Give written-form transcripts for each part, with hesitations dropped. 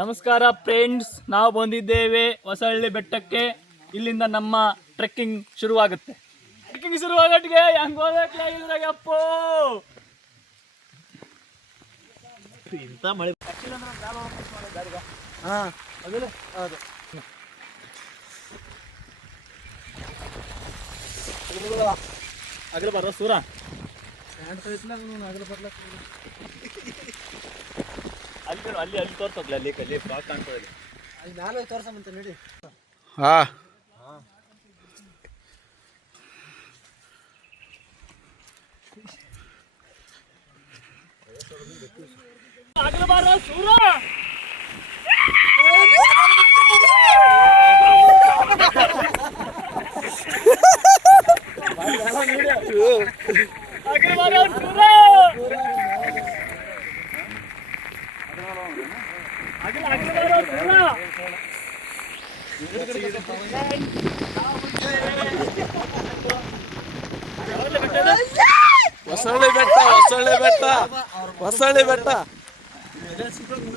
ನಮಸ್ಕಾರ ಫ್ರೆಂಡ್ಸ್, ನಾವು ಬಂದಿದ್ದೇವೆ ಹೊಸಹಳ್ಳಿ ಬೆಟ್ಟಕ್ಕೆ. ಇಲ್ಲಿಂದ ನಮ್ಮ ಟ್ರೆಕ್ಕಿಂಗ್ ಶುರುವಾಗುತ್ತೆ. ಟ್ರೆಕ್ಕಿಂಗ್ ಶುರುವಾಗಟ್ಟಿಗೆ ಹೆಂಗ್ ಹೋಗಕ್ಕೆ ಇದ್ರಾಗಪ್ಪೋ ಇಂಥ ಮಳೆ ಅಗಲ ಬರೋ ಸೂರ ಅಲ್ಲಿ ಅಲ್ಲಿ ತೋರ್ಸೋಗ್ಲ ಅಲ್ಲಿ ಅಲ್ಲಿ ಬಾಗ್ ಕಾಣ್ತದೆ ಅಲ್ಲಿ ನಾಳೆ ತೋರ್ಸಂತ ನೋಡಿ. ಹಾ ಅಗಲ ಬರೋ ಸೂರ ಅಗಲ ಬರೋ ಸೂರ ಹೊಸಳ್ಳಿ ಬೆಟ್ಟ, ಹೊಸಳ್ಳಿ ಬೆಟ್ಟ, ಹೊಸಳ್ಳಿ ಬೆಟ್ಟ.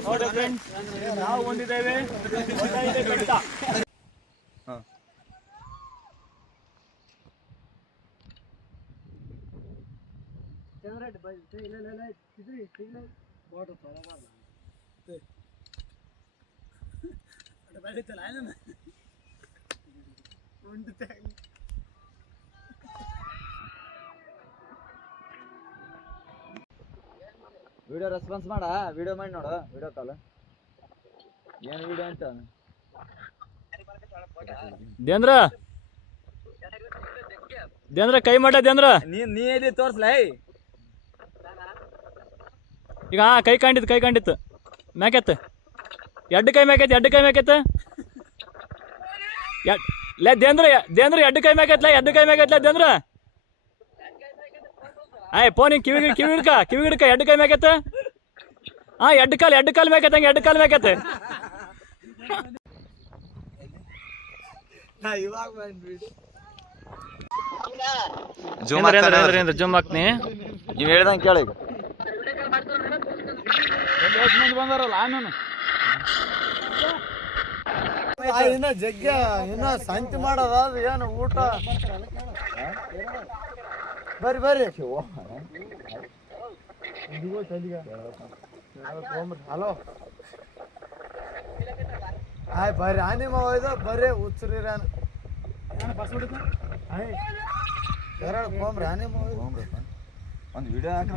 ನೋಡಿ ಫ್ರೆಂಡ್ಸ್, ನಾವು ಬಂದಿದ್ದೇವೆ ಹೊಸಹಳ್ಳಿ ಬೆಟ್ಟ. ವಿಡಿಯೋ ರೆಸ್ಪಾನ್ಸ್ ಮಾಡ, ವಿಡಿಯೋ ಮಾಡಿ ನೋಡು. ವಿಡಿಯೋ ಕಾಲ್ ಏನು ವಿಡಿಯೋ ಅಂತ ದೇಂದ್ರ ದೇಂದ್ರ ಕೈ ಮಾಡ ದೇಂದ್ರ ನೀ ಎಲ್ಲಿ ತೋರ್ಸ್ಲ. ಈಗ ಕೈ ಕಂಡಿತ್ತು ಮ್ಯಾಕೆತ್ ಎಡ್ಡು ಕೈ ಮ್ಯಾಕೆತ್ ಲೇ ದೇಂದ್ರ ಎಡ್ಡು ಕೈ ಮ್ಯಾಕೆತ್ಲ ದೇಂದ್ರ. ಆಯ್ ಫೋನ್ ಕಿವಿ ಹಿಡ್ಕ ಎಡ್ಡು ಕೈ ಮ್ಯಾಕೆತ್. ಹಾ ಎಡ್ಡು ಕಾಲ್ ಮ್ಯಾಕೆತ್ ಜೂಮ್ ಹಾಕ್ನಿ. ನೀವು ಹೇಳ್ದಂಗೆ ಕೇಳಿ. ಈಗ ಬಂದಾರಲ್ಲ ಇನ್ನ ಜಗ್ಗ ಇನ್ನ ಸಂತಿ ಮಾಡೋದ ಏನು ಊಟ. ಬರ್ರಿ ಹಲೋ ಆಯ್ ಬರ್ರಿ ಆನೆ ಮಾವ ಬರ್ರಿ ಹುಚ್ಚರಿ ಆನೆ ಮಾವ ಒಂದು ವಿಡಿಯೋ ಹಾಕಿ.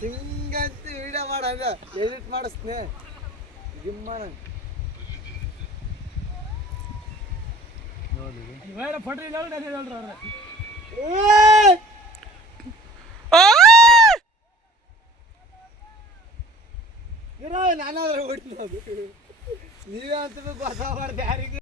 ಹಿಂಗಂತ ವಿಡಿಯೋ ಮಾಡಂಗ ಎಡಿಟ್ ಮಾಡಿಸ್ತೀನಿ ಗಿಮ್ಮ ನಾನಾದ್ರೂ ಹೊಡಿಬೋದು. ನೀವೇ ಅಂತ ಗೊತ್ತಾಗ್ಬಾರ್ದು ಯಾರಿಗೆ.